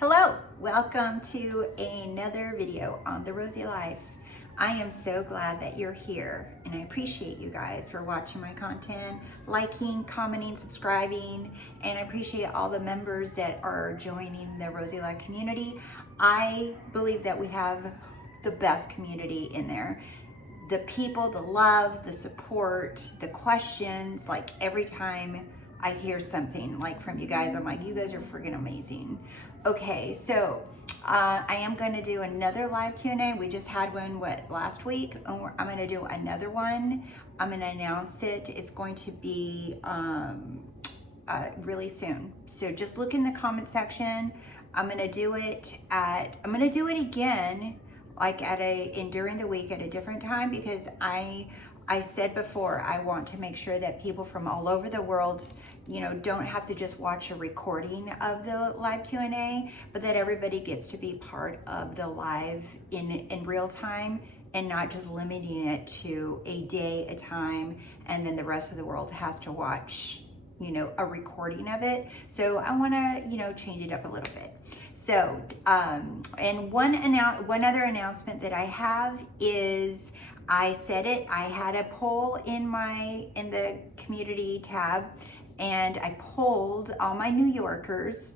Hello, welcome to another video on The Rosey Life. I am so glad that you're here and I appreciate you guys for watching my content, liking, commenting, subscribing, and I appreciate all the members that are joining the Rosey Life community. I believe that we have the best community in there. The people, the love, the support, the questions, like every time I hear something like from you guys, I'm like, you guys are freaking amazing. Okay, so I am going to do another live Q&A. We just had one, last week? I'm going to do another one. I'm going to announce it. It's going to be really soon. So just look in the comment section. I'm going to do it again, like during the week at a different time, because I said before, I want to make sure that people from all over the world, don't have to just watch a recording of the live Q&A, but that everybody gets to be part of the live in real time and not just limiting it to a day at a time and then the rest of the world has to watch, a recording of it. So I want to, change it up a little bit. So, and one other announcement that I have is, I said it, I had a poll in the community tab, and I polled all my New Yorkers,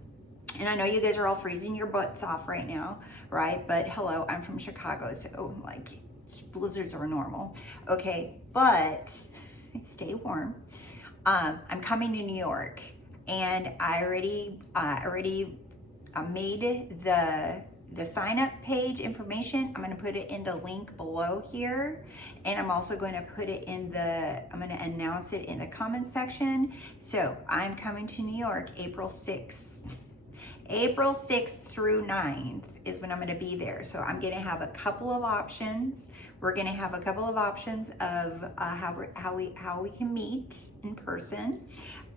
and I know you guys are all freezing your butts off right now, right? But hello, I'm from Chicago, so like blizzards are normal. Okay, but stay warm. I'm coming to New York, and I already made the sign up page information. I'm going to put it in the link below here, and I'm also going to put it I'm going to announce it in the comment section. So I'm coming to New York April 6th. April 6th through 9th is when I'm going to be there. So I'm going to have a couple of options. We're going to have a couple of options of how we can meet in person.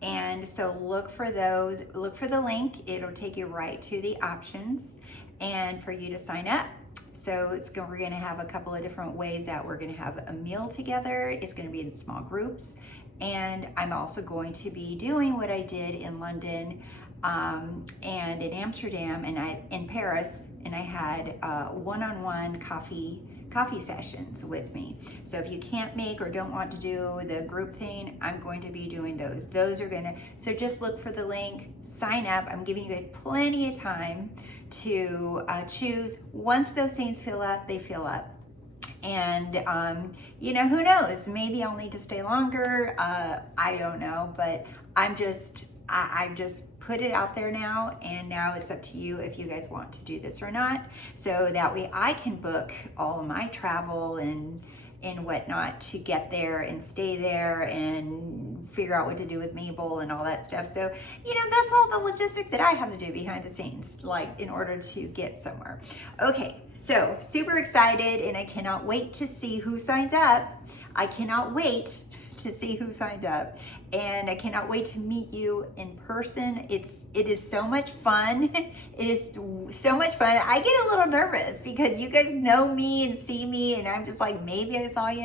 And so look for the link. It'll take you right to the options and for you to sign up. So we're going to have a couple of different ways that we're going to have a meal together. It's going to be in small groups. And I'm also going to be doing what I did in London and in Amsterdam and in Paris, and I had one-on-one coffee sessions with me. So if you can't make or don't want to do the group thing, I'm going to be doing those. So just look for the link, sign up. I'm giving you guys plenty of time to choose. Once those things fill up, they fill up. And, who knows? Maybe I'll need to stay longer. I don't know, but I've just put it out there now, and now it's up to you if you guys want to do this or not. So that way I can book all of my travel and whatnot to get there and stay there and figure out what to do with Mabel and all that stuff. So, that's all the logistics that I have to do behind the scenes, like in order to get somewhere. Okay, so super excited, and I cannot wait to see who signs up. I cannot wait to see who signs up, and I cannot wait to meet you in person. It is so much fun. It is so much fun. I get a little nervous because you guys know me and see me, and I'm just like, maybe I saw you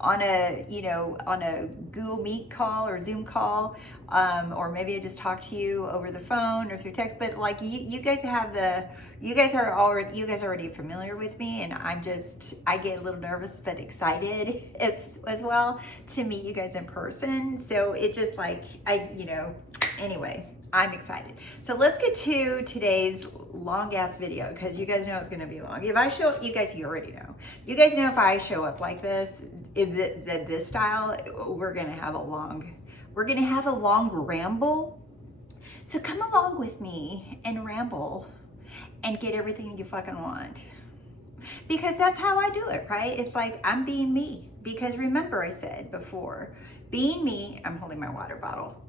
on a Google Meet call or Zoom call, or maybe I just talked to you over the phone or through text. But like you guys are already familiar with me, and I get a little nervous but excited as well to meet you guys in person. So it just like anyway, I'm excited. So let's get to today's long ass video, because you guys know it's gonna be long. If I show up, you already know. You guys know if I show up like this, in this style, we're gonna have a long ramble. So come along with me and ramble and get everything you fucking want. Because that's how I do it, right? It's like I'm being me. Because remember I said before, being me, I'm holding my water bottle.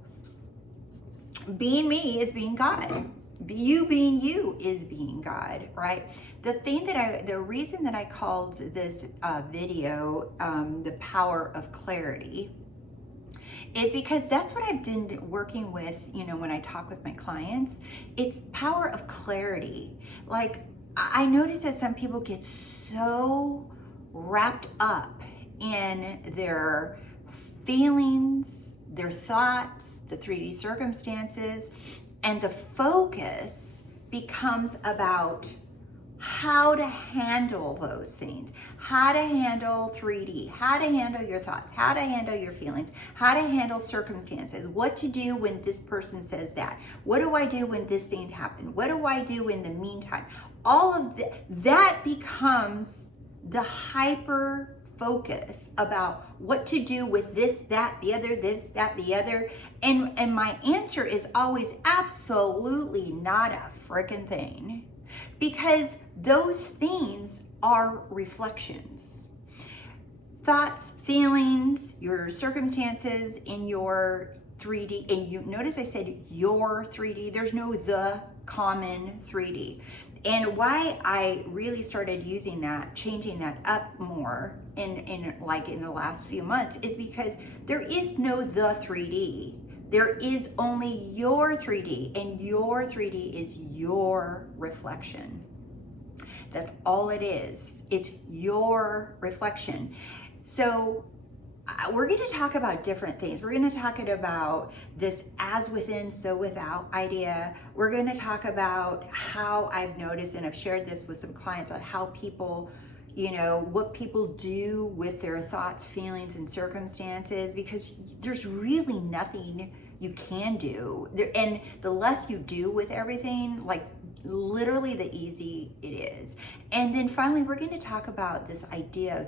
Being me is being God. You being you is being God, right? The reason that I called this video The Power of Clarity is because that's what I've been working with, when I talk with my clients. It's power of clarity. Like, I notice that some people get so wrapped up in their feelings, their thoughts, the 3D circumstances, and the focus becomes about how to handle those things, how to handle 3D, how to handle your thoughts, how to handle your feelings, how to handle circumstances, what to do when this person says that, what do I do when this thing happens, what do I do in the meantime. All of that becomes the hyper focus about what to do with this, that, the other, this, that, the other. And my answer is always absolutely not a freaking thing, because those things are reflections. Thoughts, feelings, your circumstances in your 3D, and you notice I said your 3D, there's no the common 3D. And why I really started using that, changing that up more in the last few months, is because there is no the 3D. There is only your 3D, and your 3D is your reflection. That's all it is. It's your reflection. So we're going to talk about different things. We're going to talk about this as within, so without idea. We're going to talk about how I've noticed, and I've shared this with some clients, on how people, what people do with their thoughts, feelings, and circumstances, because there's really nothing you can do. And the less you do with everything, like literally the easy it is. And then finally, we're going to talk about this idea,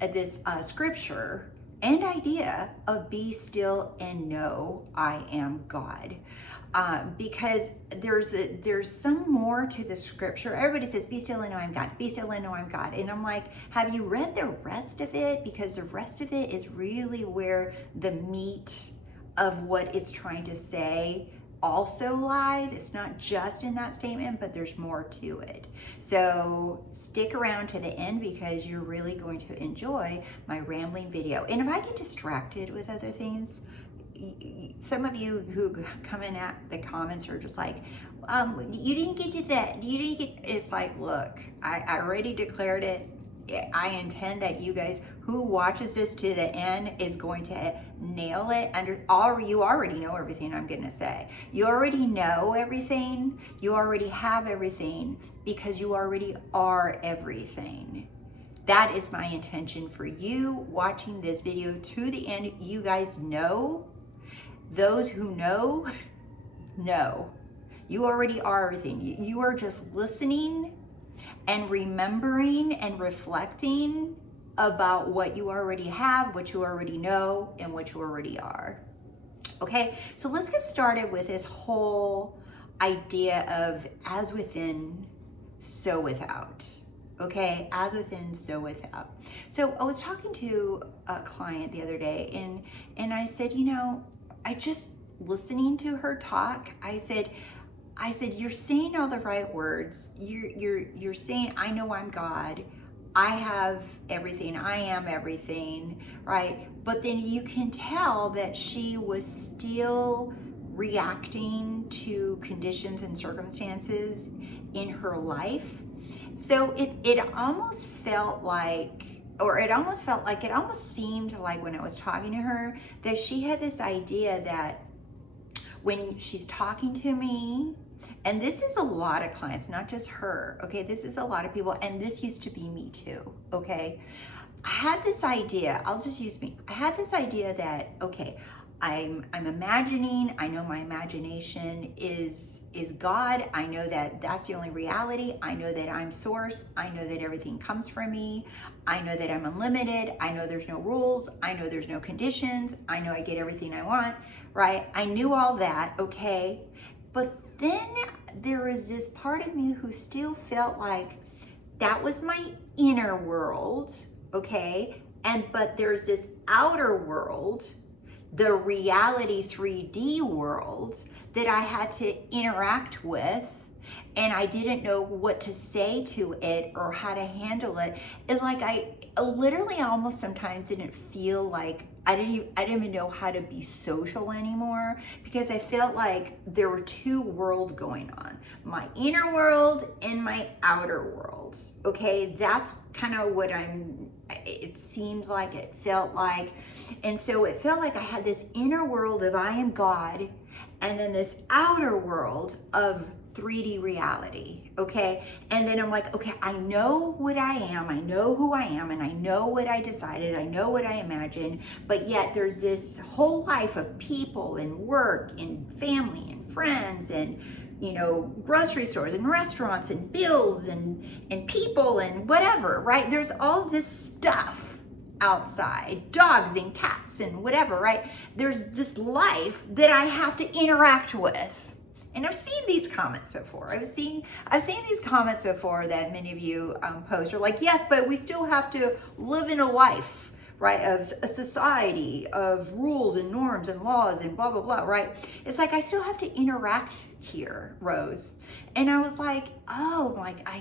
this scripture and idea of be still and know I am God. Because there's some more to the scripture. Everybody says, be still and know I'm God, be still and know I'm God. And I'm like, have you read the rest of it? Because the rest of it is really where the meat of what it's trying to say also lies. It's not just in that statement, but there's more to it. So stick around to the end, because you're really going to enjoy my rambling video. And if I get distracted with other things, some of you who come in at the comments are just like, you didn't get to that, you didn't get, it's like, look, I already declared it. I intend that you guys who watches this to the end is going to nail it. You already know everything I'm going to say. You already know everything. You already have everything, because you already are everything. That is my intention for you watching this video to the end. You guys know. Those who know, know. You already are everything. You are just listening and remembering and reflecting about what you already have, what you already know, and what you already are. Okay, so let's get started with this whole idea of as within, so without. Okay, as within, so without. So I was talking to a client the other day, and I said, I just listening to her talk, I said, you're saying all the right words. You're saying, I know I'm God. I have everything. I am everything, right? But then you can tell that she was still reacting to conditions and circumstances in her life. So it almost felt like, it almost seemed like when I was talking to her, that she had this idea that when she's talking to me, and this is a lot of clients, not just her, okay? This is a lot of people, and this used to be me too, okay? I had this idea, I'll just use me. I had this idea that, okay, I'm imagining, I know my imagination is God. I know that that's the only reality. I know that I'm source. I know that everything comes from me. I know that I'm unlimited. I know there's no rules. I know there's no conditions. I know I get everything I want, right? I knew all that, okay? But then there was this part of me who still felt like that was my inner world, okay? But there's this outer world, the reality 3D world, that I had to interact with, and I didn't know what to say to it or how to handle it. And like I literally almost sometimes didn't feel like I didn't even know how to be social anymore, because I felt like there were two worlds going on, my inner world and my outer world. Okay, that's kind of what it seemed like, it felt like. And so it felt like I had this inner world of I am God, and then this outer world of 3D reality, okay? And then I'm like, okay, I know what I am, I know who I am, and I know what I decided, I know what I imagined, but yet there's this whole life of people and work and family and friends and, you know, grocery stores and restaurants and bills and people and whatever, right? There's all this stuff outside, dogs and cats and whatever, right? There's this life that I have to interact with. And I've seen these comments before. I've seen these comments before that many of you post are like, yes, but we still have to live in a life, right, of a society of rules and norms and laws and blah, blah, blah, right? It's like, I still have to interact here, Rose. And I was like, oh, like, I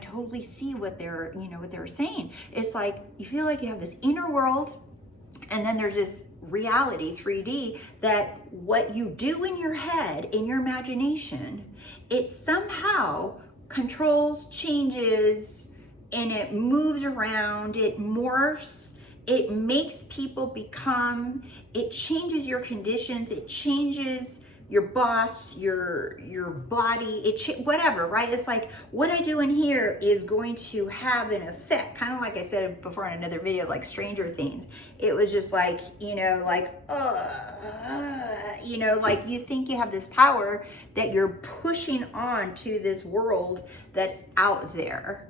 totally see what they're, you know, what they're saying. It's like, you feel like you have this inner world, and then there's this reality, 3D, that what you do in your head, in your imagination, it somehow controls, changes, and it moves around, it morphs, it makes people become, it changes your conditions, it changes your boss, your body, whatever, right? It's like, what I do in here is going to have an effect, kind of like I said before in another video, like Stranger Things. It was just like, you know, like, you know, like you think you have this power that you're pushing on to this world that's out there.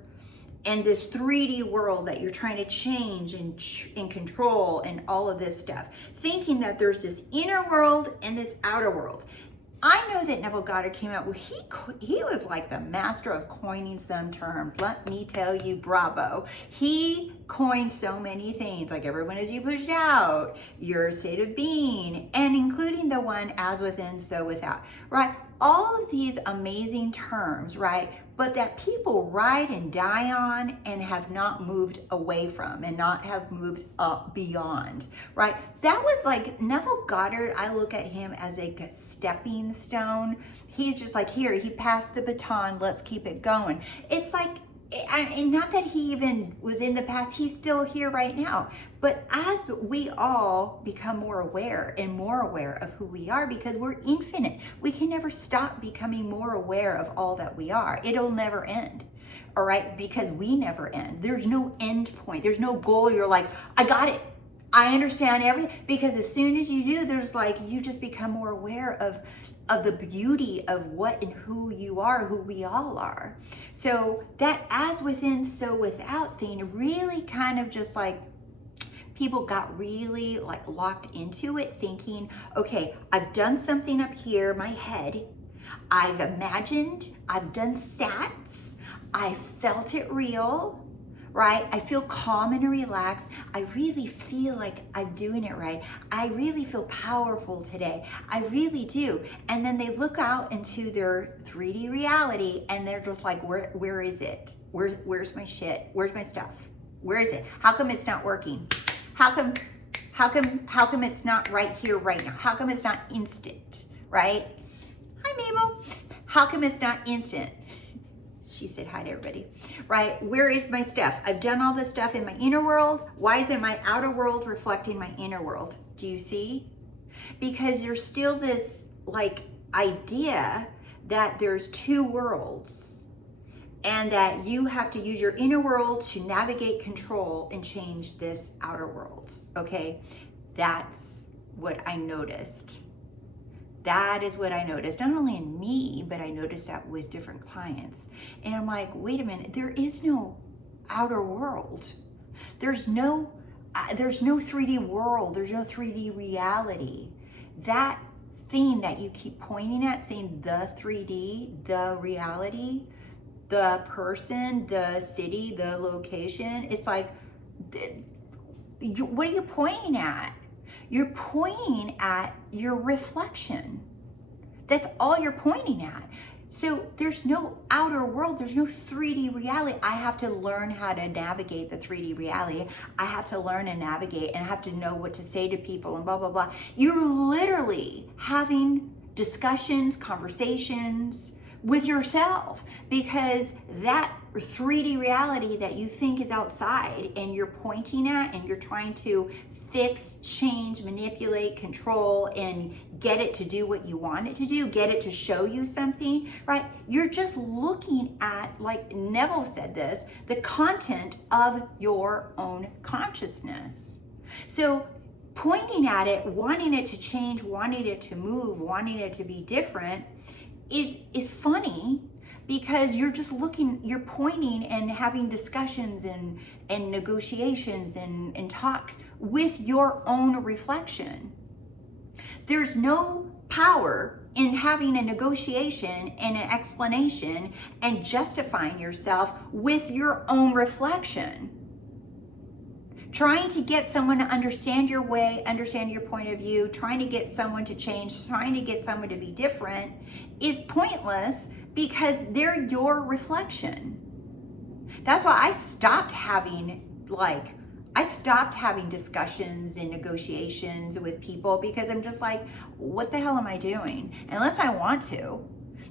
And this 3D world that you're trying to change and control and all of this stuff, thinking that there's this inner world and this outer world. I know that Neville Goddard came out, well, he was like the master of coining some terms. Let me tell you, bravo. He coined so many things, like everyone is you pushed out, your state of being, and including the one as within, so without, right? All of these amazing terms, right? But that people ride and die on and have not moved away from and not have moved up beyond, right? That was like Neville Goddard. I look at him as like a stepping stone. He's just like, here, he passed the baton, let's keep it going. It's like, and not that he even was in the past, he's still here right now. But as we all become more aware and more aware of who we are, because we're infinite, we can never stop becoming more aware of all that we are. It'll never end, all right? Because we never end. There's no end point. There's no goal. You're like, I got it. I understand everything. Because as soon as you do, there's like, you just become more aware of the beauty of what and who you are, who we all are. So that as within, so without thing really kind of just like, people got really like locked into it thinking, okay, I've done something up here, my head, I've imagined, I've done sats, I felt it real, right? I feel calm and relaxed. I really feel like I'm doing it right. I really feel powerful today. I really do. And then they look out into their 3D reality and they're just like, where is it? Where's my shit? Where's my stuff? Where is it? How come it's not working? How come it's not right here, right now? How come it's not instant, right? Hi, Mabel. How come it's not instant? She said hi to everybody, right? Where is my stuff? I've done all this stuff in my inner world. Why isn't my outer world reflecting my inner world? Do you see? Because there's still this like idea that there's two worlds and that you have to use your inner world to navigate, control, and change this outer world, okay? That's what I noticed. That is what I noticed, not only in me, but I noticed that with different clients. And I'm like, wait a minute, there is no outer world. There's no 3D world. There's no 3D reality. That thing that you keep pointing at, saying the 3D, the reality, the person, the city, the location, it's like, what are you pointing at? You're pointing at your reflection. That's all you're pointing at. So there's no outer world. There's no 3D reality. I have to learn how to navigate the 3D reality. I have to learn and navigate, and I have to know what to say to people and blah, blah, blah. You're literally having discussions, conversations with yourself, because that 3D reality that you think is outside and you're pointing at and you're trying to fix, change, manipulate, control, and get it to do what you want it to do, get it to show you something, right? You're just looking at, like Neville said this, the content of your own consciousness. So pointing at it, wanting it to change, wanting it to move, wanting it to be different is funny, because you're just looking, you're pointing and having discussions and negotiations and talks with your own reflection. There's no power in having a negotiation and an explanation and justifying yourself with your own reflection. Trying to get someone to understand your way, understand your point of view, trying to get someone to change, trying to get someone to be different is pointless, because they're your reflection. That's why I stopped having discussions and negotiations with people, because I'm just like, what the hell am I doing? Unless I want to.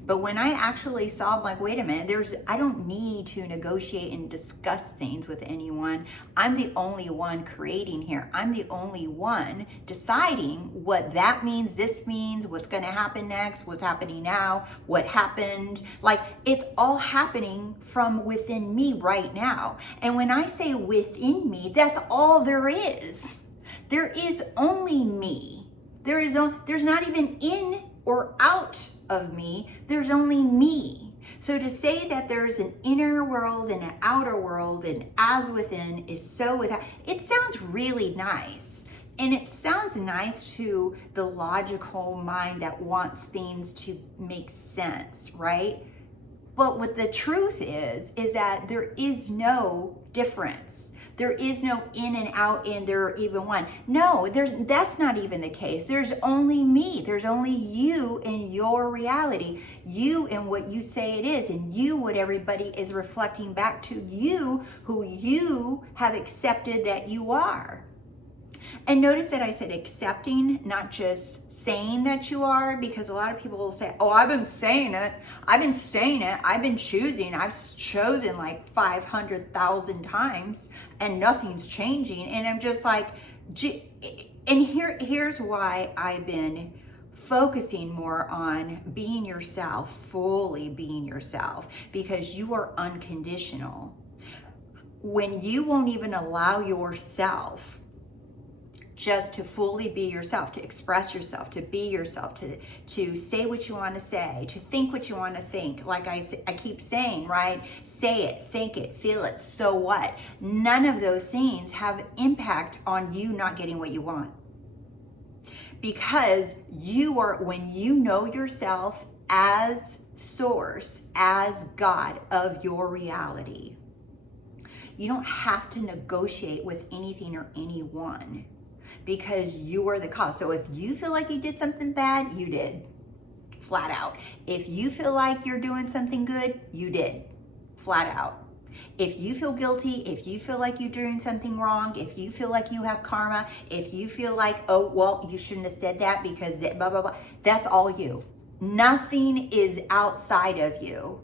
But when I actually saw, I'm like, wait a minute, I don't need to negotiate and discuss things with anyone. I'm the only one creating here. I'm the only one deciding what that means, this means, what's gonna happen next, what's happening now, what happened. Like, it's all happening from within me right now. And when I say within me, that's all there is. There is only me. There's not even in or out of me, there's only me. So to say that there's an inner world and an outer world and as within is so without, it sounds really nice. And it sounds nice to the logical mind that wants things to make sense, right? But what the truth is that there is no difference. There is no in and out, and there are even one. No, that's not even the case. There's only me. There's only you in your reality. You and what you say it is, and you what everybody is reflecting back to you, who you have accepted that you are. And notice that I said accepting, not just saying that you are, because a lot of people will say, oh, I've been saying it, I've been choosing, I've chosen like 500,000 times and nothing's changing. And I'm just like, and here's why I've been focusing more on being yourself, fully being yourself, because you are unconditional. When you won't even allow yourself just to fully be yourself, to express yourself, to be yourself, to say what you want to say, to think what you want to think. Like I keep saying, right? Say it, think it, feel it, so what? None of those things have impact on you not getting what you want. Because when you know yourself as source, as God of your reality, you don't have to negotiate with anything or anyone, because you are the cause. So if you feel like you did something bad, you did, flat out. If you feel like you're doing something good, you did, flat out. If you feel guilty, if you feel like you're doing something wrong, if you feel like you have karma, if you feel like, oh, well, you shouldn't have said that because that, blah, blah, blah, that's all you. Nothing is outside of you.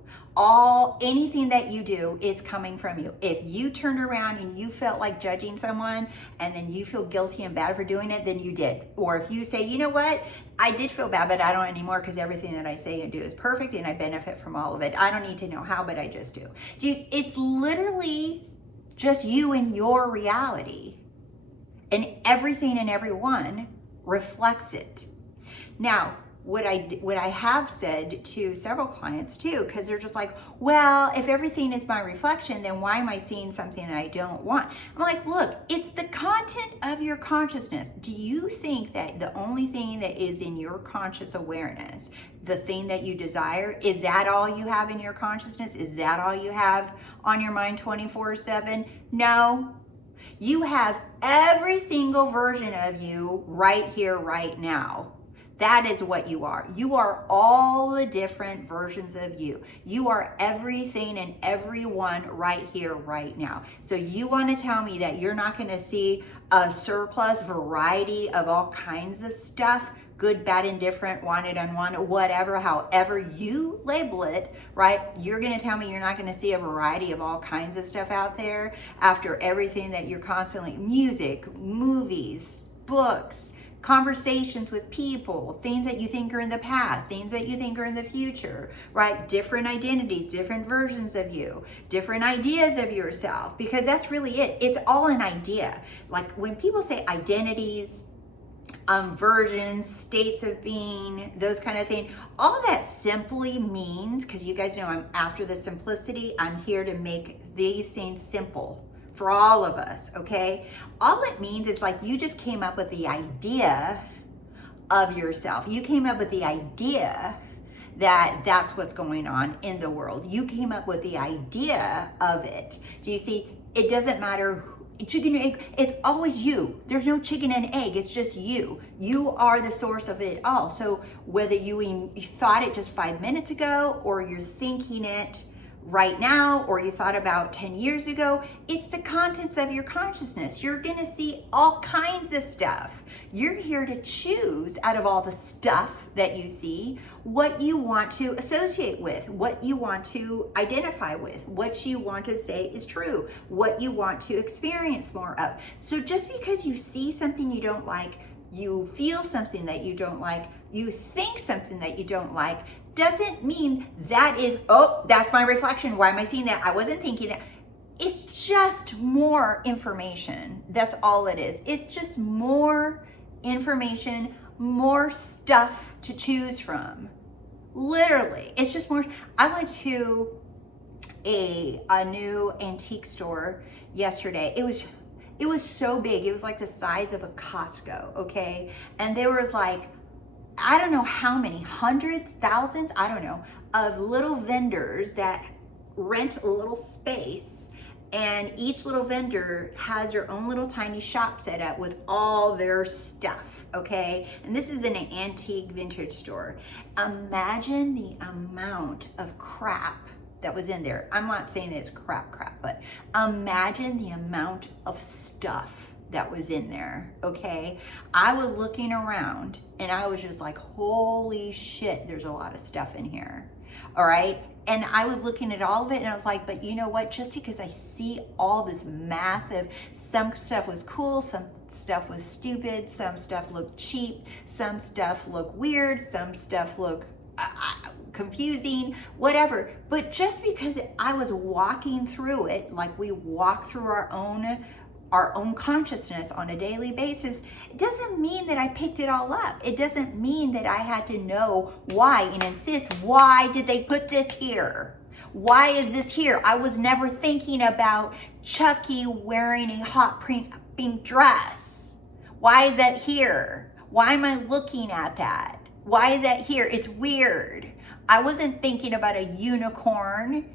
Anything that you do is coming from you. If you turned around and you felt like judging someone and then you feel guilty and bad for doing it, then you did. Or if you say, you know what, I did feel bad, but I don't anymore, because everything that I say and do is perfect and I benefit from all of it. I don't need to know how, but I just do. It's literally just you and your reality. And everything and everyone reflects it. Now, what I have said to several clients too, because they're just like, well, if everything is my reflection, then why am I seeing something that I don't want? I'm like, look, it's the content of your consciousness. Do you think that the only thing that is in your conscious awareness, the thing that you desire, is that all you have in your consciousness? Is that all you have on your mind 24/7? No. You have every single version of you right here, right now. That is what you are. You are all the different versions of you. You are everything and everyone right here, right now. So you want to tell me that you're not going to see a surplus variety of all kinds of stuff good, bad, indifferent, wanted, unwanted, whatever, however you label it, right? You're gonna tell me you're not gonna see a variety of all kinds of stuff out there after everything that you're constantly, music, movies, books, conversations with people, things that you think are in the past, things that you think are in the future, right? Different identities, different versions of you, different ideas of yourself, because that's really it. It's all an idea. Like when people say identities, versions, states of being, those kind of things, all that simply means, because you guys know I'm after the simplicity, I'm here to make these things simple for all of us, okay? All it means is like you just came up with the idea of yourself. You came up with the idea that that's what's going on in the world. You came up with the idea of it. Do you see? It doesn't matter chicken and egg, it's always you. There's no chicken and egg, it's just you. You are the source of it all. So whether you thought it just 5 minutes ago, or you're thinking it right now, or you thought about 10 years ago, it's the contents of your consciousness. You're gonna see all kinds of stuff. You're here to choose out of all the stuff that you see, what you want to associate with, what you want to identify with, what you want to say is true, what you want to experience more of. So just because you see something you don't like, you feel something that you don't like, you think something that you don't like, doesn't mean that is, oh, that's my reflection. Why am I seeing that? I wasn't thinking that. It's just more information. That's all it is. It's just more information, more stuff to choose from. Literally, it's just more. I went to a new antique store yesterday. It was so big. It was like the size of a Costco, okay? And there was like, I don't know how many, hundreds, thousands, I don't know, of little vendors that rent a little space, and each little vendor has their own little tiny shop set up with all their stuff, okay? And this is an antique vintage store. Imagine the amount of crap that was in there. I'm not saying that it's crap, but imagine the amount of stuff that was in there, okay? I was looking around and I was just like, holy shit, there's a lot of stuff in here, all right? And I was looking at all of it and I was like, but you know what? Just because I see all this massive, some stuff was cool, some stuff was stupid, some stuff looked cheap, some stuff looked weird, some stuff looked confusing, whatever. But just because I was walking through it, like we walk through our own consciousness on a daily basis, it doesn't mean that I picked it all up. It doesn't mean that I had to know why and insist, why did they put this here? Why is this here? I was never thinking about Chucky wearing a hot pink dress. Why is that here? Why am I looking at that? Why is that here? It's weird. I wasn't thinking about a unicorn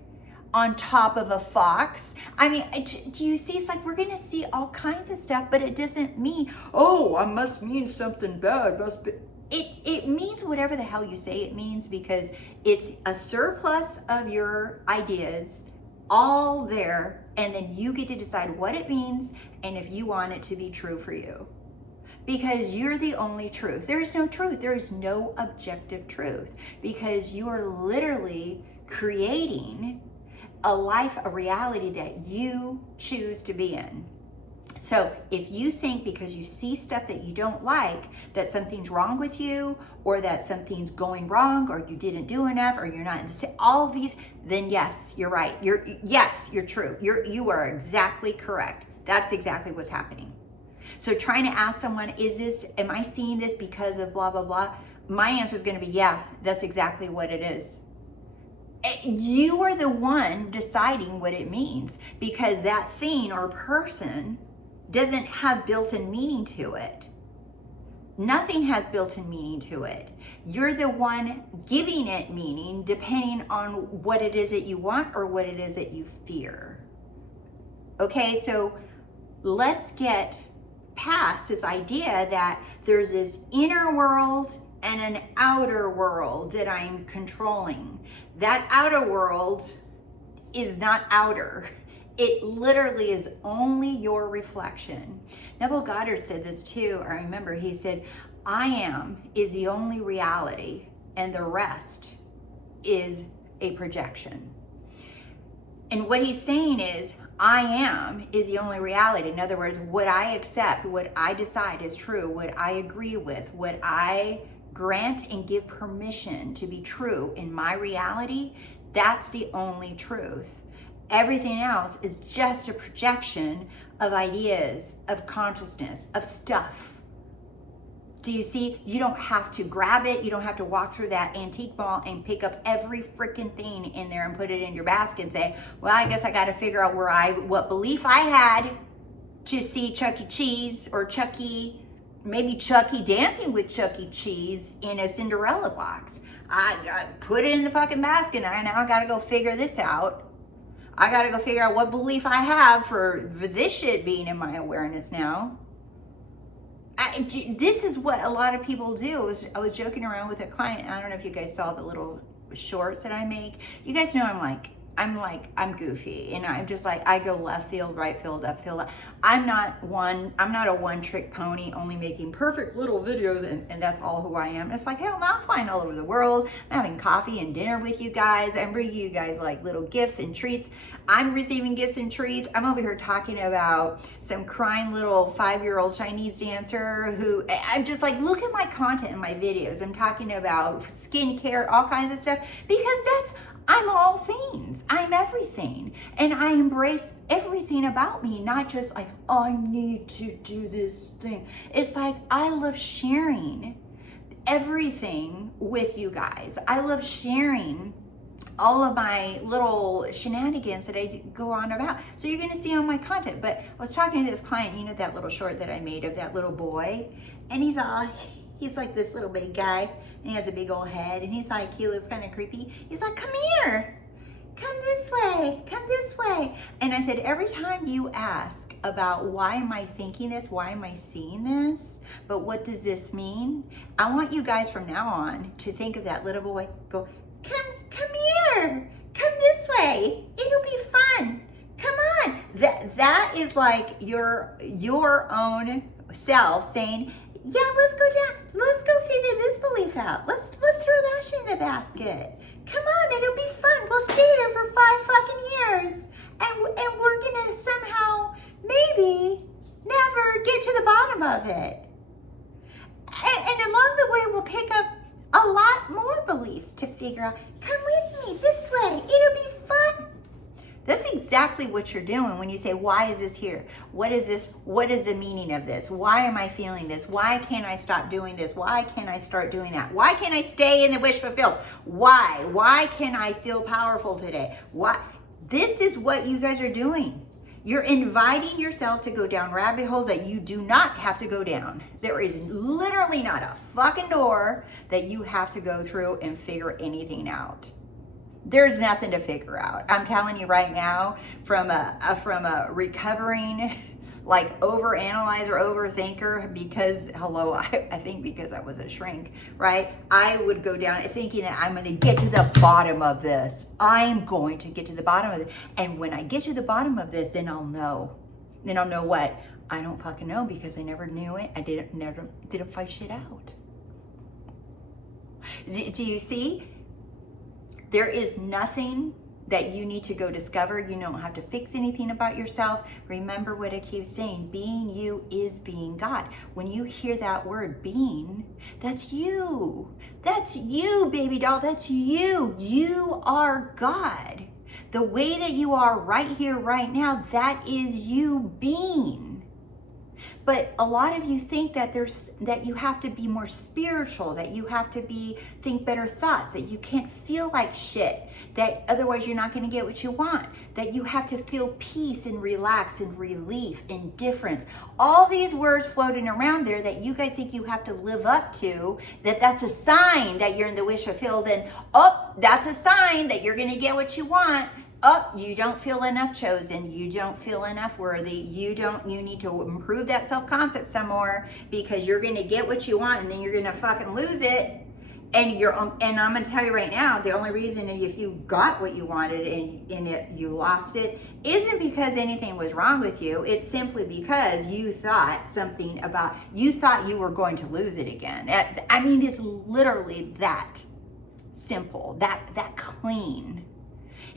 on top of a fox. I mean, do you see? It's like we're gonna see all kinds of stuff, but it doesn't mean, oh, I must mean something bad. Must be. It means whatever the hell you say it means, because it's a surplus of your ideas all there, and then you get to decide what it means and if you want it to be true for you. Because you're the only truth. There is no truth. There is no objective truth, because you are literally creating a life, a reality that you choose to be in. So if you think because you see stuff that you don't like that something's wrong with you, or that something's going wrong, or you didn't do enough, or you're not in the all of these, then yes, you're right. You're true. You are exactly correct. That's exactly what's happening. So trying to ask someone, am I seeing this because of blah, blah, blah? My answer is going to be, yeah, that's exactly what it is. You are the one deciding what it means, because that thing or person doesn't have built-in meaning to it. Nothing has built-in meaning to it. You're the one giving it meaning depending on what it is that you want or what it is that you fear. Okay, so let's get past this idea that there's this inner world and an outer world that I'm controlling. That outer world is not outer. It literally is only your reflection. Neville Goddard said this too. I remember he said, I am is the only reality, and the rest is a projection. And what he's saying is, I am is the only reality. In other words, what I accept, what I decide is true, what I agree with, what I grant and give permission to be true in my reality, that's the only truth. Everything else is just a projection of ideas, of consciousness, of stuff. Do you see? You don't have to grab it. You don't have to walk through that antique mall and pick up every freaking thing in there and put it in your basket and say, well, I guess I got to figure out what belief I had to see Chuck E. Cheese or Chucky, maybe Chucky dancing with Chuck E. Cheese in a Cinderella box. I put it in the fucking basket, and now I got to go figure this out. I got to go figure out what belief I have for this shit being in my awareness now. This is what a lot of people do. I was joking around with a client. I don't know if you guys saw the little shorts that I make. You guys know I'm goofy, and I'm just like, I go left field, right field, up field. I'm not a one trick pony, only making perfect little videos, and that's all who I am. It's like, hell no, I'm flying all over the world. I'm having coffee and dinner with you guys. I'm bringing you guys like little gifts and treats. I'm receiving gifts and treats. I'm over here talking about some crying little 5-year-old Chinese dancer who, I'm just like, look at my content in my videos. I'm talking about skincare, all kinds of stuff, because I'm all things. I'm everything. And I embrace everything about me, not just like, oh, I need to do this thing. It's like, I love sharing everything with you guys. I love sharing all of my little shenanigans that I go on about. So you're gonna see on my content. But I was talking to this client, you know, that little short that I made of that little boy, and he's like this little big guy, and he has a big old head, and he's like, he looks kind of creepy. He's like, come here, come this way, come this way. And I said, every time you ask about why am I thinking this, why am I seeing this, but what does this mean? I want you guys from now on to think of that little boy, go, come here, come this way, it'll be fun, come on. That is like your own self saying, yeah, let's go down. Let's go figure this belief out. Let's throw that shit in the basket. Come on, it'll be fun. We'll stay there for 5 fucking years, and we're gonna somehow maybe never get to the bottom of it. And along the way, we'll pick up a lot more beliefs to figure out. Come with me this way. It'll be fun. That's exactly what you're doing when you say, why is this here? What is this? What is the meaning of this? Why am I feeling this? Why can't I stop doing this? Why can't I start doing that? Why can't I stay in the wish fulfilled? Why? Why can I feel powerful today? Why? This is what you guys are doing. You're inviting yourself to go down rabbit holes that you do not have to go down. There is literally not a fucking door that you have to go through and figure anything out. There's nothing to figure out. I'm telling you right now, from a recovering, like overanalyzer, overthinker, because I think because I was a shrink, right? I would go down thinking that I'm going to get to the bottom of this. I'm going to get to the bottom of it, and when I get to the bottom of this, then I'll know. Then I'll know what? I don't fucking know, because I never knew it. I didn't fight shit out. Do you see? There is nothing that you need to go discover. You don't have to fix anything about yourself. Remember what I keep saying, being you is being God. When you hear that word being, that's you. That's you, baby doll. That's you. You are God. The way that you are right here, right now, that is you being. But a lot of you think that that you have to be more spiritual, that you have to think better thoughts, that you can't feel like shit, that otherwise you're not going to get what you want, that you have to feel peace and relax and relief, indifference. All these words floating around there that you guys think you have to live up to, that's a sign that you're in the wish fulfilled, and that's a sign that you're going to get what you want. You don't feel enough chosen, you don't feel enough worthy, you need to improve that self-concept some more, because you're gonna get what you want and then you're gonna fucking lose it. And I'm gonna tell you right now, the only reason if you got what you wanted and you lost it isn't because anything was wrong with you. It's simply because you thought you thought you were going to lose it again. I mean, it's literally that simple, that clean.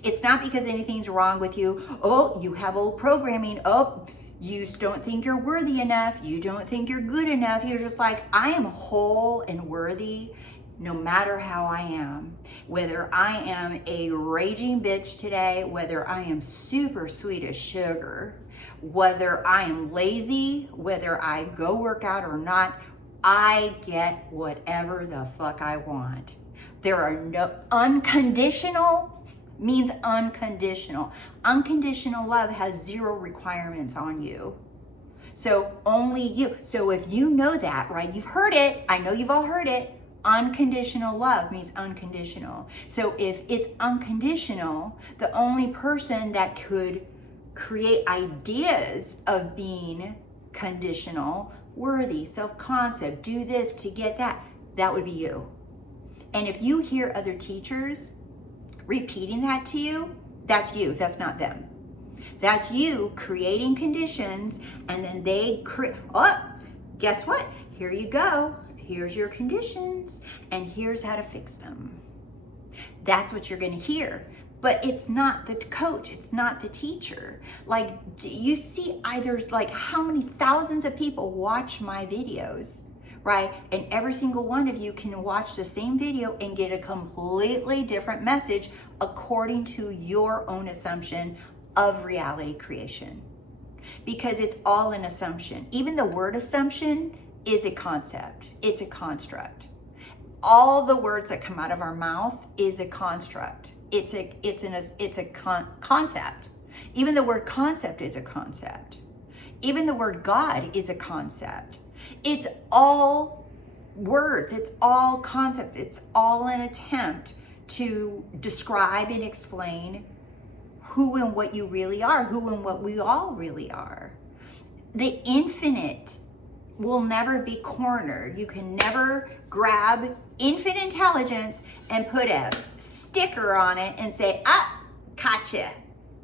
It's not because anything's wrong with you. Oh, you have old programming. Oh, you don't think you're worthy enough. You don't think you're good enough. You're just like, I am whole and worthy no matter how I am. Whether I am a raging bitch today, whether I am super sweet as sugar, whether I am lazy, whether I go work out or not, I get whatever the fuck I want. There are no unconditional means unconditional. Unconditional love has 0 requirements on you. So only you. So if you know that, right? You've heard it. I know you've all heard it. Unconditional love means unconditional. So if it's unconditional, the only person that could create ideas of being conditional, worthy, self-concept, do this to get that, that would be you. And if you hear other teachers repeating that to you, that's you, that's not them. That's you creating conditions, and then they create, oh, guess what? Here you go. Here's your conditions, and here's how to fix them. That's what you're going to hear. But it's not the coach, it's not the teacher. Like, do you see either, like, how many thousands of people watch my videos, right? And every single one of you can watch the same video and get a completely different message according to your own assumption of reality creation. Because it's all an assumption. Even the word assumption is a concept. It's a construct. All the words that come out of our mouth is a construct. It's a concept. Even the word concept is a concept. Even the word God is a concept. It's all words. It's all concepts. It's all an attempt to describe and explain who and what you really are, who and what we all really are. The infinite will never be cornered. You can never grab infinite intelligence and put a sticker on it and say, ah, gotcha.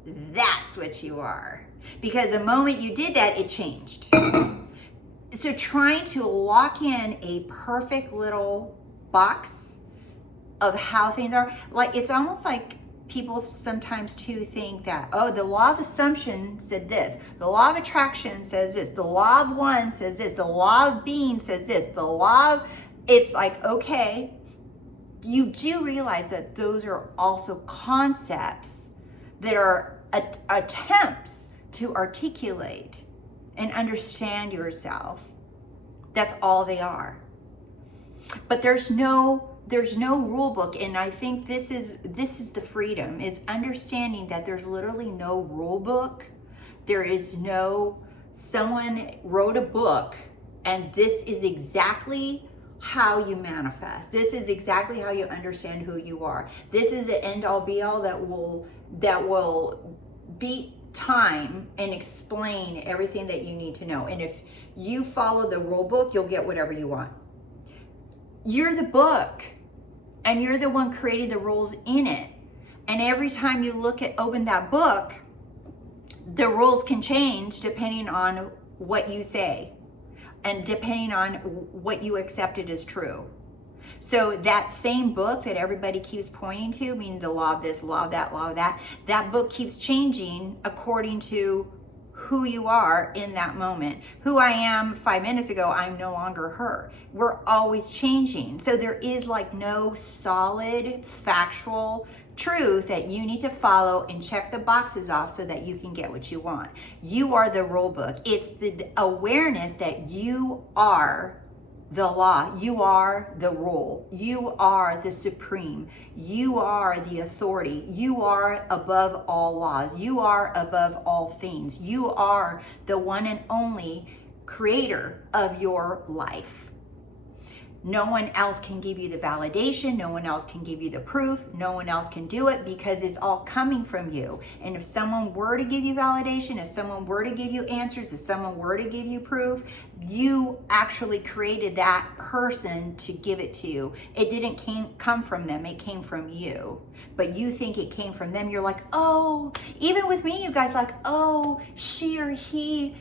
That's what you are. Because the moment you did that, it changed. So trying to lock in a perfect little box of how things are, like, it's almost like people sometimes too think that, oh, the law of assumption said this, the law of attraction says this, the law of one says this, the law of being says this, the law of, it's like, okay, you do realize that those are also concepts that are attempts to articulate and understand yourself. That's all they are. But there's no rule book, and I think this is the freedom, is understanding that there's literally no rule book. There is no, someone wrote a book and this is exactly how you manifest. This is exactly how you understand who you are. This is the end all be all that will beat time and explain everything that you need to know. And if you follow the rule book, you'll get whatever you want. You're the book, and you're the one creating the rules in it. And every time you open that book, the rules can change depending on what you say and depending on what you accepted as true. So that same book that everybody keeps pointing to, meaning the law of this, law of that, law of that, that book keeps changing according to who you are in that moment. Who I am 5 minutes ago, I'm no longer her. We're always changing. So there is like no solid factual truth that you need to follow and check the boxes off so that you can get what you want. You are the rule book. It's the awareness that you are the law. You are the rule. You are the supreme. You are the authority. You are above all laws. You are above all things. You are the one and only creator of your life. No one else can give you the validation. No one else can give you the proof. No one else can do it because it's all coming from you. And if someone were to give you validation, if someone were to give you answers, if someone were to give you proof, You actually created that person to give it to you. It didn't come from them, it came from you. But you think it came from them. You're like, oh, even with me, you guys like, oh, she or he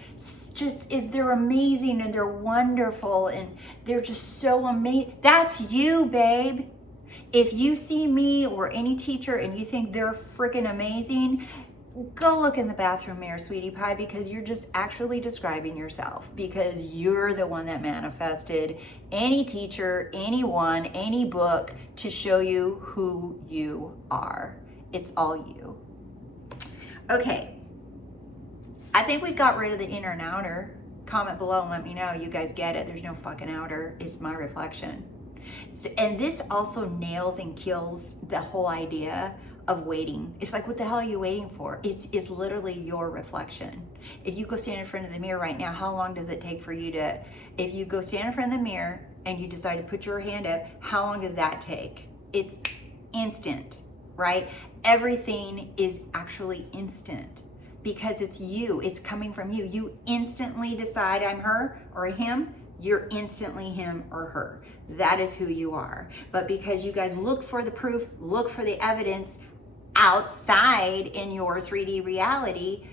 just they're amazing and they're wonderful and they're just so amazing. That's you, babe. If you see me or any teacher and you think they're freaking amazing, go look in the bathroom mirror, sweetie pie, because you're just actually describing yourself, because you're the one that manifested any teacher, anyone, any book to show you who you are. It's all you. Okay. I think we got rid of the inner and outer. Comment below and let me know. You guys get it. There's no fucking outer. It's my reflection. So, and this also nails and kills the whole idea of waiting. It's like, what the hell are you waiting for? It's literally your reflection. If you go stand in front of the mirror right now, how long does it take for you to, if you go stand in front of the mirror and you decide to put your hand up, how long does that take? It's instant, right? Everything is actually instant because it's you. It's coming from you. You instantly decide I'm her or him. You're instantly him or her. That is who you are. But because you guys look for the proof, look for the evidence outside in your 3D reality,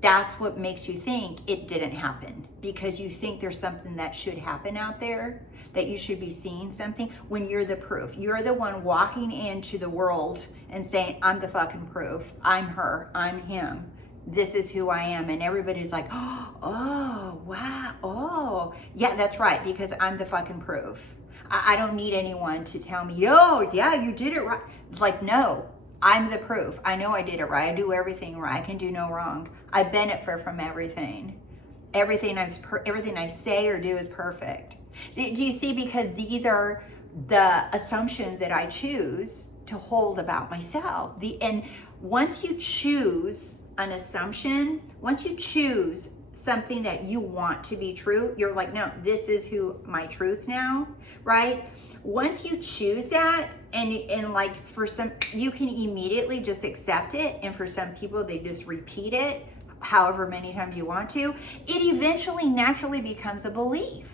that's what makes you think it didn't happen. Because you think there's something that should happen out there, that you should be seeing something, when you're the proof. You're the one walking into the world and saying, I'm the fucking proof. I'm her. I'm him. This is who I am. And everybody's like, oh, wow, oh. Yeah, that's right, because I'm the fucking proof. I don't need anyone to tell me, yo, yeah, you did it right. It's like, no, I'm the proof. I know I did it right. I do everything right. I can do no wrong. I benefit from everything. Everything I say or do is perfect. Do you see? Because these are the assumptions that I choose to hold about myself. And once you choose an assumption, once you choose something that you want to be true, you're like, no, this is who my truth now, right? Once you choose that, and like for some, you can immediately just accept it, and for some people, they just repeat it however many times you want to, it eventually naturally becomes a belief.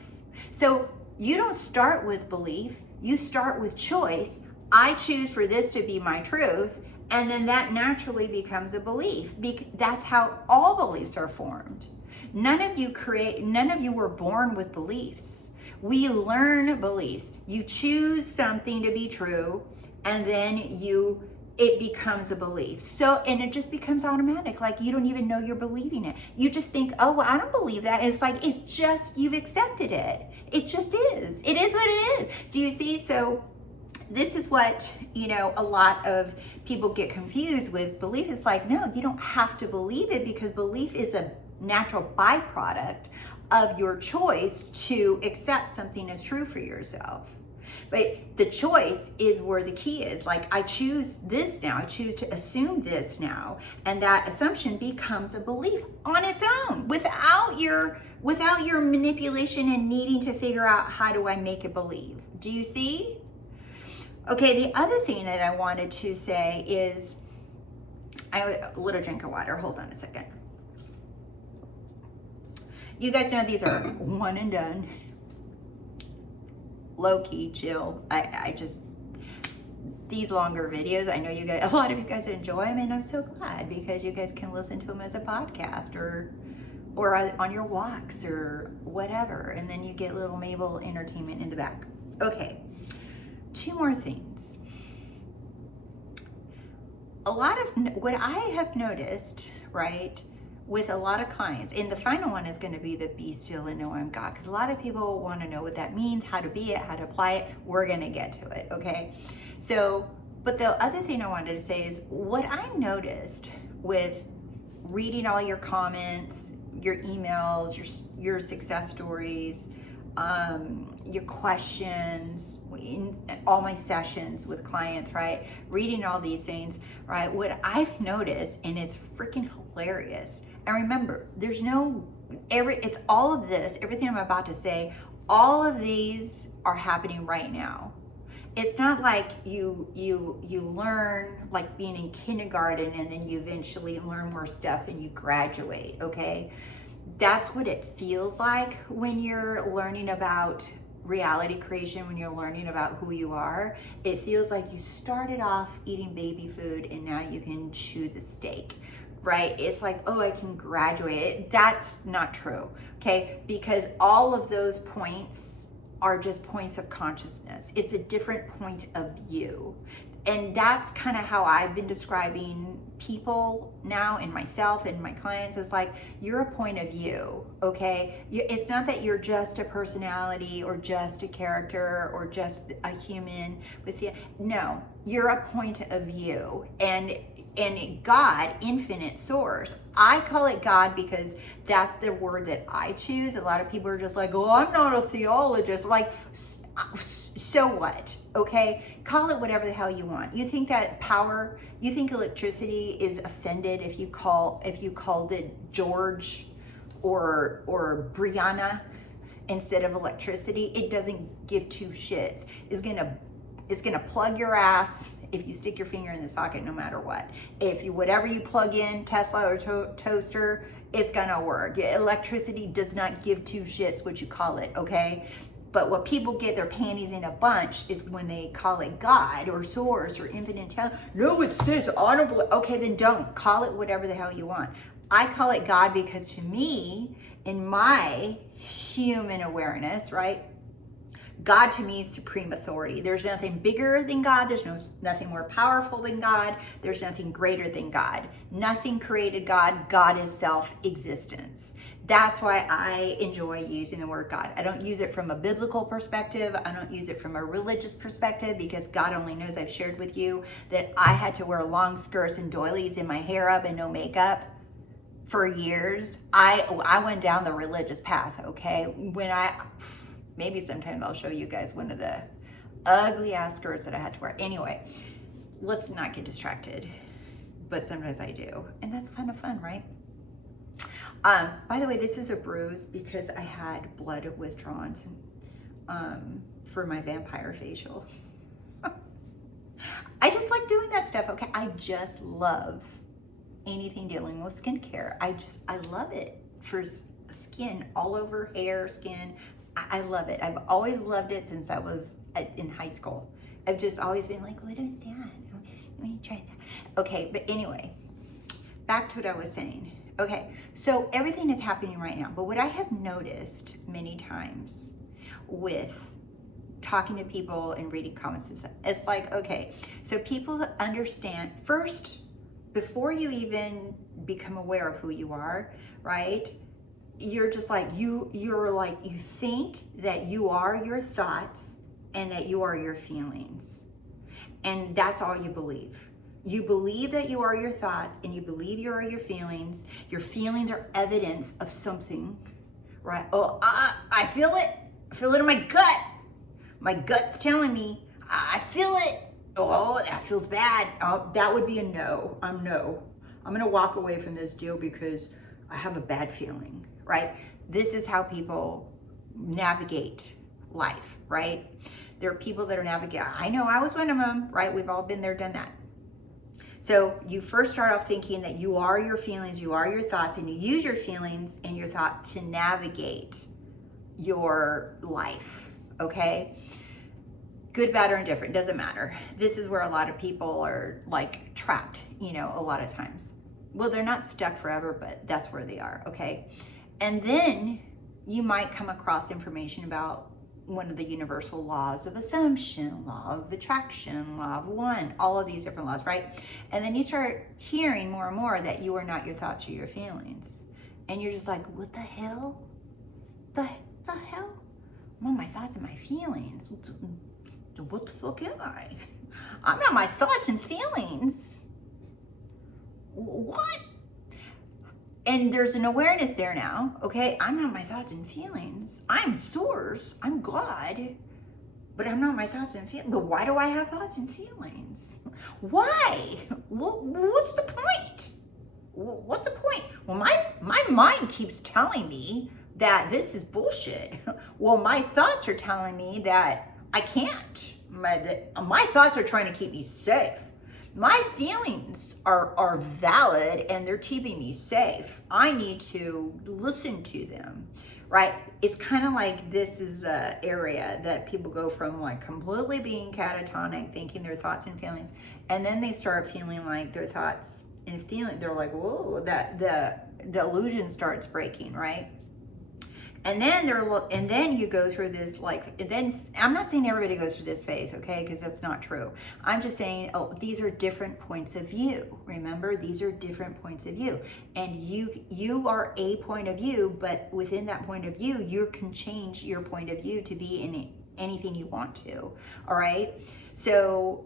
So you don't start with belief, you start with choice. I choose for this to be my truth, and then that naturally becomes a belief. That's how all beliefs are formed. None of you were born with beliefs. We learn beliefs. You choose something to be true, and then it becomes a belief. So, and it just becomes automatic. Like, you don't even know you're believing it. You just think, oh, well, I don't believe that. It's like, it's just, you've accepted it. It just is. It is what it is. Do you see? So this is what, a lot of people get confused with belief. It's like, no, you don't have to believe it, because belief is a natural byproduct of your choice to accept something as true for yourself. But the choice is where the key is. Like, I choose this now. I choose to assume this now. And that assumption becomes a belief on its own, without your manipulation and needing to figure out, how do I make it believe? Do you see? Okay, the other thing that I wanted to say is, a little drink of water. Hold on a second. You guys know these are one and done. Low key, chill. I just, these longer videos, I know you guys, a lot of you guys enjoy them, and I'm so glad, because you guys can listen to them as a podcast or on your walks or whatever, and then you get little Mabel entertainment in the back. Okay, 2 more things. A lot of what I have noticed, right, with a lot of clients, and the final one is going to be the be still and know I'm God, because a lot of people want to know what that means, how to be it, how to apply it. We're going to get to it, okay? So, but the other thing I wanted to say is, what I noticed with reading all your comments, your emails, your success stories, your questions, in all my sessions with clients, right? Reading all these things, right? What I've noticed, and it's freaking hilarious. And remember, it's all of this, everything I'm about to say, all of these are happening right now. It's not like you learn, like being in kindergarten, and then you eventually learn more stuff and you graduate, okay? That's what it feels like when you're learning about reality creation, when you're learning about who you are. It feels like you started off eating baby food and now you can chew the steak, right? It's like, oh, I can graduate. That's not true, okay? Because all of those points are just points of consciousness. It's a different point of view. And that's kind of how I've been describing people now, and myself and my clients. Is like, you're a point of view, okay? It's not that you're just a personality or just a character or just a human with you. No, you're a point of view. And God, infinite source, I call it God because that's the word that I choose. A lot of people are just like, oh, I'm not a theologist. Like, so what? Okay, call it whatever the hell you want. You think that power, you think electricity is offended if you called it George or Brianna instead of electricity? It doesn't give two shits. It's gonna plug your ass if you stick your finger in the socket, no matter what. If you, whatever you plug in, Tesla or toaster, it's gonna work. Electricity does not give two shits what you call it, okay? But what people get their panties in a bunch is when they call it God or source or infinite intelligence. No, it's this honorable. Okay, then don't. Call it whatever the hell you want. I call it God because to me, in my human awareness, right? God to me is supreme authority. There's nothing bigger than God. There's nothing more powerful than God. There's nothing greater than God. Nothing created God. God is self-existence. That's why I enjoy using the word God. I don't use it from a biblical perspective. I don't use it from a religious perspective because God only knows, I've shared with you that I had to wear long skirts and doilies and my hair up and no makeup for years. I went down the religious path, okay? Maybe sometimes I'll show you guys one of the ugly ass skirts that I had to wear. Anyway, let's not get distracted, but sometimes I do. And that's kind of fun, right? By the way, this is a bruise because I had blood withdrawn for my vampire facial. I just like doing that stuff, okay? I just love anything dealing with skincare. I love it for skin, all over hair, skin. I love it. I've always loved it since I was in high school. I've just always been like, what is that? Let me try that. Okay, but anyway, back to what I was saying. Okay, so everything is happening right now, but what I have noticed many times with talking to people and reading comments and stuff, it's like, okay, so people understand first, before you even become aware of who you are, right? You're just like, you think that you are your thoughts and that you are your feelings. And that's all you believe. You believe that you are your thoughts and you believe you are your feelings. Your feelings are evidence of something, right? Oh, I feel it. I feel it in my gut. My gut's telling me, I feel it. Oh, that feels bad. Oh, that would be a no. I'm going to walk away from this deal because I have a bad feeling, right? This is how people navigate life, right? There are people that are navigating. I know I was one of them, right? We've all been there, done that. So you first start off thinking that you are your feelings, you are your thoughts, and you use your feelings and your thoughts to navigate your life, okay? Good, bad, or indifferent, doesn't matter. This is where a lot of people are like trapped, a lot of times. Well, they're not stuck forever, but that's where they are, okay? And then you might come across information about one of the universal laws of assumption, law of attraction, law of one, all of these different laws, right? And then you start hearing more and more that you are not your thoughts or your feelings. And you're just like, what the hell? The hell? Well, my thoughts and my feelings. What the fuck am I? I'm not my thoughts and feelings. What? And there's an awareness there now, okay? I'm not my thoughts and feelings. I'm source, I'm God, but I'm not my thoughts and feelings. But why do I have thoughts and feelings? Why? What's the point? What's the point? Well, my mind keeps telling me that this is bullshit. Well, my thoughts are telling me that I can't. My thoughts are trying to keep me safe. My feelings are valid and they're keeping me safe. I need to listen to them, right? It's kind of like this is the area that people go from like completely being catatonic, thinking their thoughts and feelings, and then they start feeling like their thoughts and feeling, they're like, whoa, that the illusion starts breaking, right? And then you go through this, like, and then I'm not saying everybody goes through this phase, okay? Because that's not true. I'm just saying, oh, these are different points of view. Remember, these are different points of view. And you are a point of view, but within that point of view, you can change your point of view to be in anything you want to. All right? So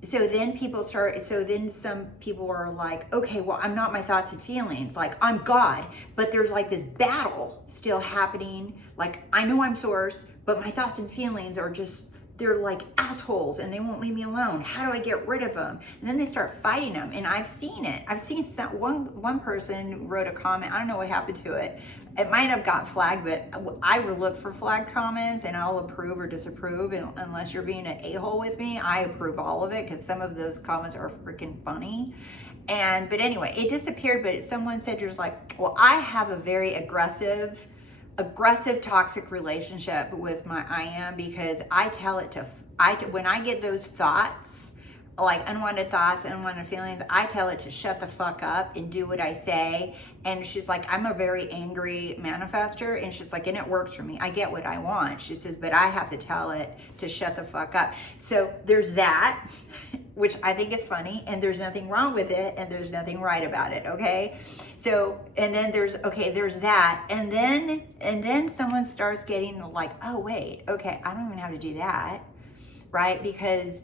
then some people are like, okay, well, I'm not my thoughts and feelings. Like, I'm God. But there's like this battle still happening. Like, I know I'm source, but my thoughts and feelings are just, they're like assholes and they won't leave me alone. How do I get rid of them? And then they start fighting them. And I've seen it. I've seen one person wrote a comment. I don't know what happened to it. It might have got flagged, but I would look for flagged comments and I'll approve or disapprove. And unless you're being an a-hole with me, I approve all of it because some of those comments are freaking funny. But anyway, it disappeared, but someone said, you're just like, well, I have a very aggressive toxic relationship with my I am, because I tell it to, when I get those thoughts, like unwanted thoughts and unwanted feelings, I tell it to shut the fuck up and do what I say. And she's like, I'm a very angry manifester. And she's like, and it works for me. I get what I want. She says, but I have to tell it to shut the fuck up. So there's that, which I think is funny, and there's nothing wrong with it, and there's nothing right about it, okay? So, and then there's that. And then someone starts getting like, oh wait, okay, I don't even have to do that, right? Because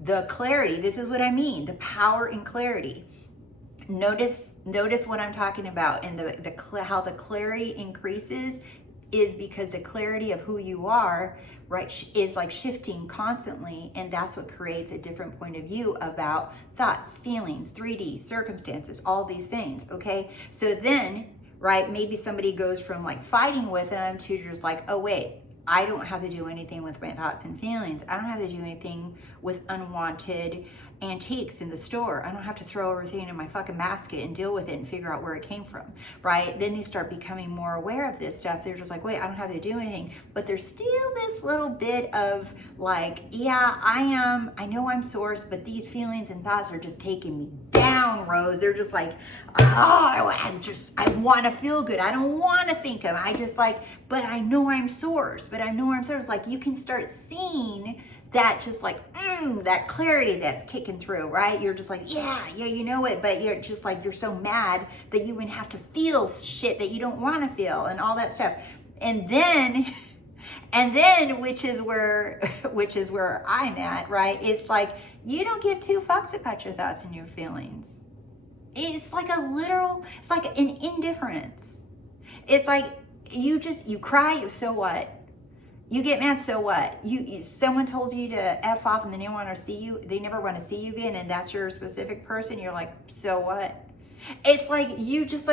the clarity, this is what I mean, the power in clarity. Notice what I'm talking about, and how the clarity increases is because the clarity of who you are, right, is like shifting constantly, and that's what creates a different point of view about thoughts, feelings, 3D, circumstances, all these things, okay? So then, right, maybe somebody goes from like fighting with them to just like, oh wait, I don't have to do anything with my thoughts and feelings. I don't have to do anything with unwanted antiques in the store. I don't have to throw everything in my fucking basket and deal with it and figure out where it came from, right? Then they start becoming more aware of this stuff. They're just like, wait, I don't have to do anything. But there's still this little bit of like, yeah, I know I'm source, but these feelings and thoughts are just taking me down, Rose. They're just like, oh, I want to feel good. I don't want to think of, but I know I'm source. Like, you can start seeing that, just like, that clarity that's kicking through, right? You're just like, yeah, you know it, but you're just like, you're so mad that you even have to feel shit that you don't want to feel and all that stuff. And then, which is where I'm at, right? It's like, you don't give two fucks about your thoughts and your feelings. It's like it's like an indifference. It's like, you cry, so what? You get mad, so what? Someone told you to F off and they didn't want to see you. They never want to see you again, and that's your specific person. You're like, so what? It's like you just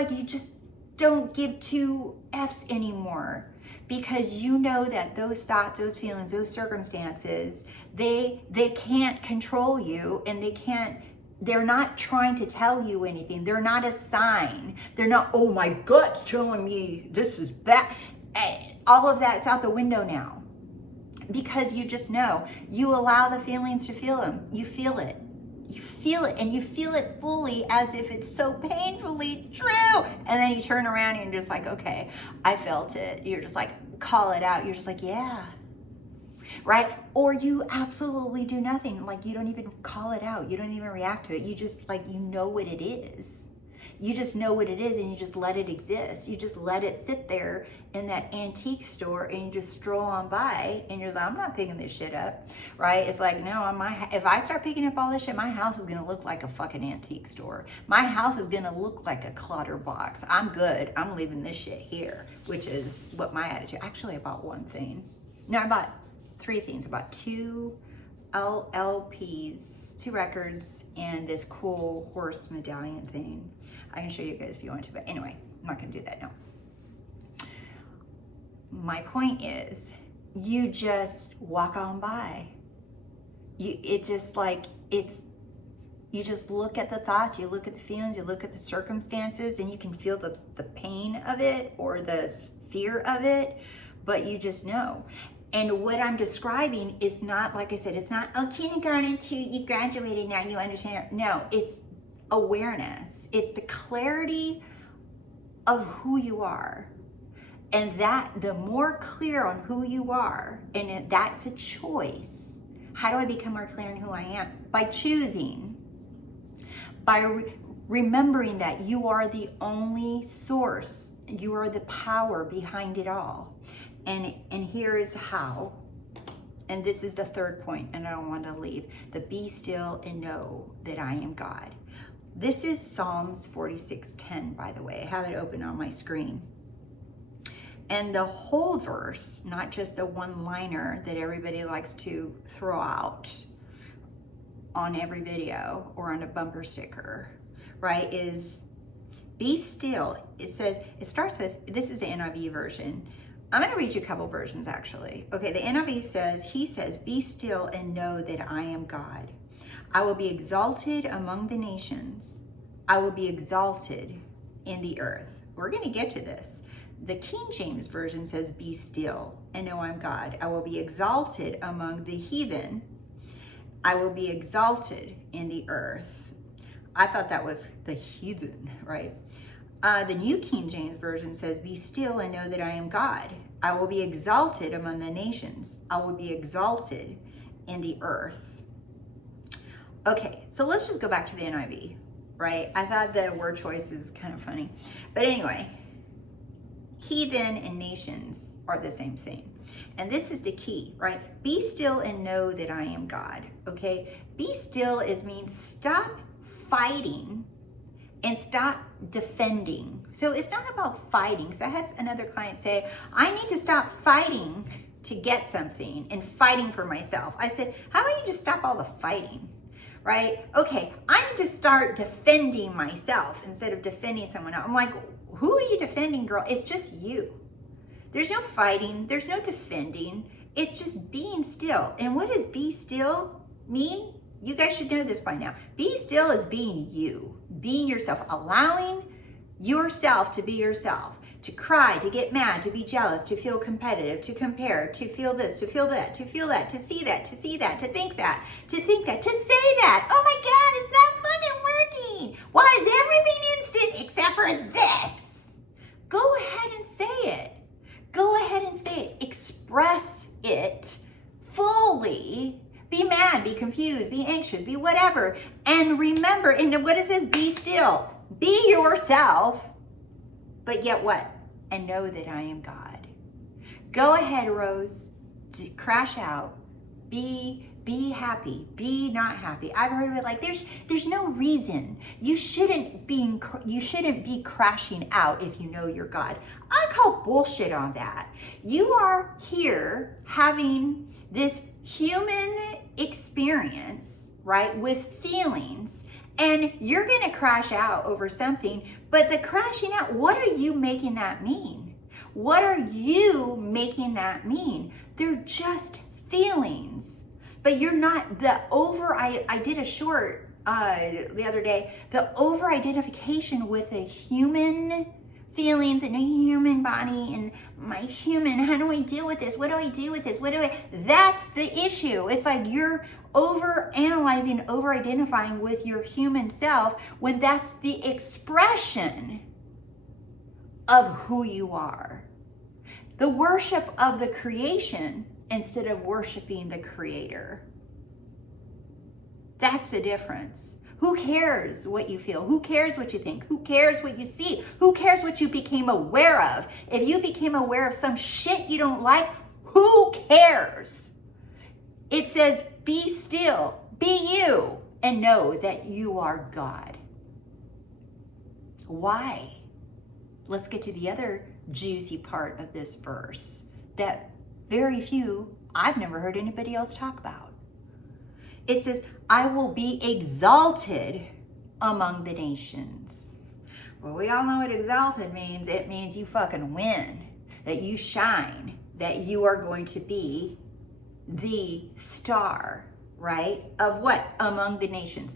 don't give two F's anymore, because you know that those thoughts, those feelings, those circumstances, they can't control you, and they're not trying to tell you anything. They're not a sign. They're not, oh, my gut's telling me this is bad. All of that's out the window now, because you just know. You allow the feelings to feel them. You feel it. And you feel it fully, as if it's so painfully true. And then you turn around and you're just like, okay, I felt it. You're just like, call it out. You're just like, yeah. Right? Or you absolutely do nothing. Like, you don't even call it out. You don't even react to it. You just, like, you know what it is. You just know what it is, and you just let it exist. You just let it sit there in that antique store, and you just stroll on by, and you're like, I'm not picking this shit up, right? It's like, no, if I start picking up all this shit, my house is gonna look like a fucking antique store. My house is gonna look like a clutter box. I'm good. I'm leaving this shit here, which is what my attitude. Actually, I bought one thing. No, I bought three things. I bought two LPs, two records, and this cool horse medallion thing. I can show you guys if you want to, but anyway, I'm not gonna do that now. My point is, you just walk on by. It's You just look at the thoughts, you look at the feelings, you look at the circumstances, and you can feel the pain of it or the fear of it, but you just know. And what I'm describing is not, like I said, it's not, oh, kindergarten 2, you graduated, now you understand. No, it's awareness. It's the clarity of who you are. And that the more clear on who you are, and that's a choice. How do I become more clear on who I am? By choosing, by remembering that you are the only source. You are the power behind it all. And here is how. And this is the third point, and I don't want to leave. The be still and know that I am God. This is Psalms 46:10, by the way. I have it open on my screen. And the whole verse, not just the one-liner that everybody likes to throw out on every video or on a bumper sticker, right, is be still. It says, it starts with, this is the NIV version. I'm going to read you a couple versions actually. Okay, the NIV says, he says, be still and know that I am God. I will be exalted among the nations. I will be exalted in the earth. We're going to get to this. The King James Version says, be still and know I'm God. I will be exalted among the heathen. I will be exalted in the earth. I thought that was the heathen, right? The New King James Version says, be still and know that I am God. I will be exalted among the nations. I will be exalted in the earth. Okay, so let's just go back to the NIV, right? I thought the word choice is kind of funny. But anyway, heathen and nations are the same thing. And this is the key, right? Be still and know that I am God, okay? Be still means stop fighting and stop defending. So it's not about fighting. Because I had another client say, I need to stop fighting to get something and fighting for myself. I said, how about you just stop all the fighting, right? Okay, I need to start defending myself instead of defending someone else. I'm like, who are you defending, girl? It's just you. There's no fighting. There's no defending. It's just being still. And what does be still mean? You guys should know this by now. Be still is being you, being yourself, allowing yourself to be yourself, to cry, to get mad, to be jealous, to feel competitive, to compare, to feel this, to feel that, to feel that, to see that, to see that, to think that, to think that, to say that. Oh my God, it's not fucking working. Why is everything instant except for this? Go ahead and say it. Go ahead and say it. Express it fully. Be mad, be confused, be anxious, be whatever. And remember, and what it says, be still. Be yourself, but yet what? And know that I am God. Go ahead, Rose. Crash out. Be happy. Be not happy. I've heard of it like there's no reason. You shouldn't be crashing out if you know you're God. I call bullshit on that. You are here having this human experience, right, with feelings, and you're going to crash out over something, but the crashing out, what are you making that mean? What are you making that mean? They're just feelings, but you're not I did a short the other day, the over identification with a human feelings and a human body and my human, how do I deal with this? What do I do with this? That's the issue. It's like you're over analyzing, over identifying with your human self when that's the expression of who you are. The worship of the creation instead of worshiping the creator. That's the difference. Who cares what you feel? Who cares what you think? Who cares what you see? Who cares what you became aware of? If you became aware of some shit you don't like, who cares? It says, be still, be you, and know that you are God. Why? Let's get to the other juicy part of this verse that very few, I've never heard anybody else talk about. It says, I will be exalted among the nations. Well, we all know what exalted means. It means you fucking win, that you shine, that you are going to be the star, right? Of what? Among the nations.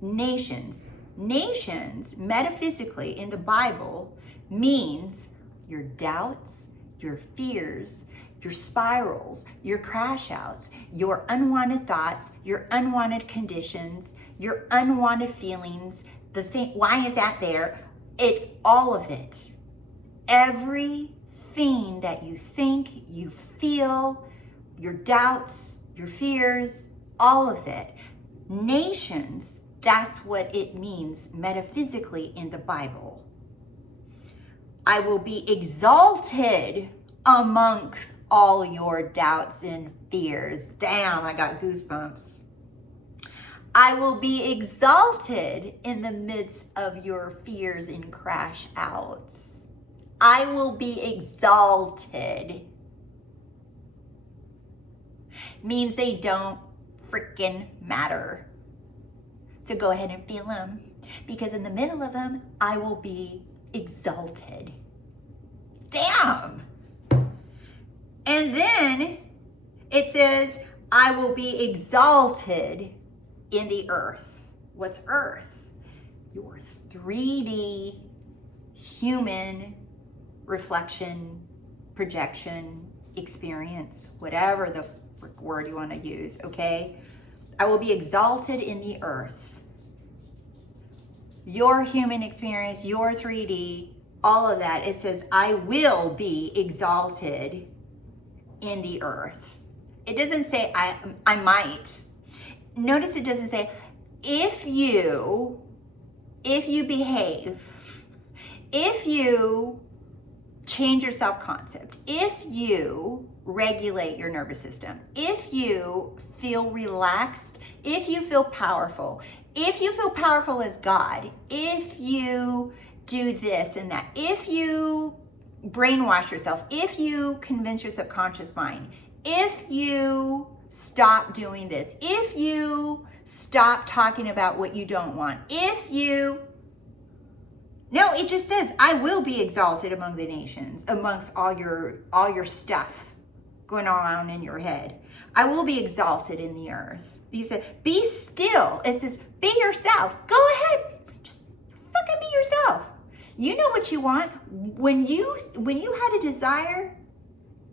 nations. Nations, metaphysically in the Bible, means your doubts, your fears, your spirals, your crash outs, your unwanted thoughts, your unwanted conditions, your unwanted feelings, the thing, why is that there? It's all of it. Everything that you think, you feel, your doubts, your fears, all of it. Nations, that's what it means metaphysically in the Bible. I will be exalted amongst all your doubts and fears. Damn, I got goosebumps. I will be exalted in the midst of your fears and crash outs. I will be exalted. Means they don't freaking matter. So go ahead and feel them, because in the middle of them, I will be exalted. Damn. And then it says, I will be exalted in the earth. What's earth? Your 3D human reflection, projection, experience, whatever the word you want to use, okay? I will be exalted in the earth. Your human experience, your 3D, all of that, it says, I will be exalted in the earth. It doesn't say I might. Notice it doesn't say, if you behave, if you change your self-concept, if you regulate your nervous system, if you feel relaxed, if you feel powerful as God, if you do this and that, if you brainwash yourself, if you convince your subconscious mind, if you stop doing this, if you stop talking about what you don't want, no, it just says, I will be exalted among the nations, amongst all your stuff going on in your head. I will be exalted in the earth. He said, be still. It says, be yourself. Go ahead. Just fucking be yourself. You know what you want. When you had a desire,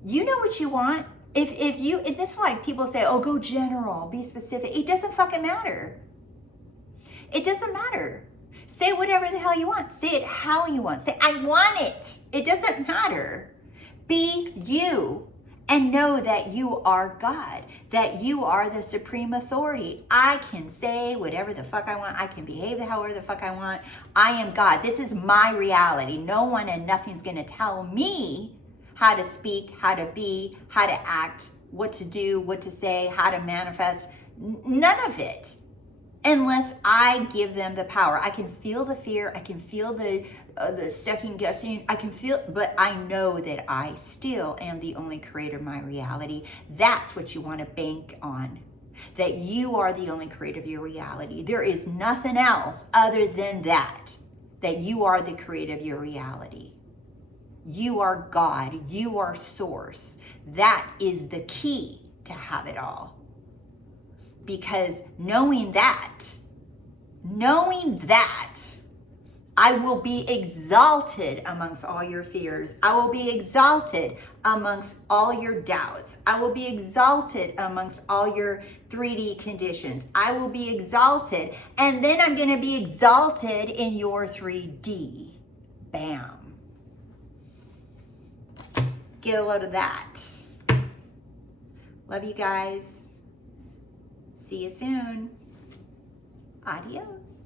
you know what you want. If that's why people say, oh, go general, be specific. It doesn't fucking matter. It doesn't matter. Say whatever the hell you want. Say it how you want. Say, I want it. It doesn't matter. Be you and know that you are God, that you are the supreme authority. I can say whatever the fuck I want. I can behave however the fuck I want. I am God. This is my reality. No one and nothing's going to tell me how to speak, how to be, how to act, what to do, what to say, how to manifest. None of it. Unless I give them the power. I can feel the fear. I can feel the second guessing. I can feel, but I know that I still am the only creator of my reality. That's what you want to bank on. That you are the only creator of your reality. There is nothing else other than that. That you are the creator of your reality. You are God. You are source. That is the key to have it all. Because knowing that, I will be exalted amongst all your fears. I will be exalted amongst all your doubts. I will be exalted amongst all your 3D conditions. I will be exalted, and then I'm going to be exalted in your 3D. Bam. Get a load of that. Love you guys. See you soon. Adios.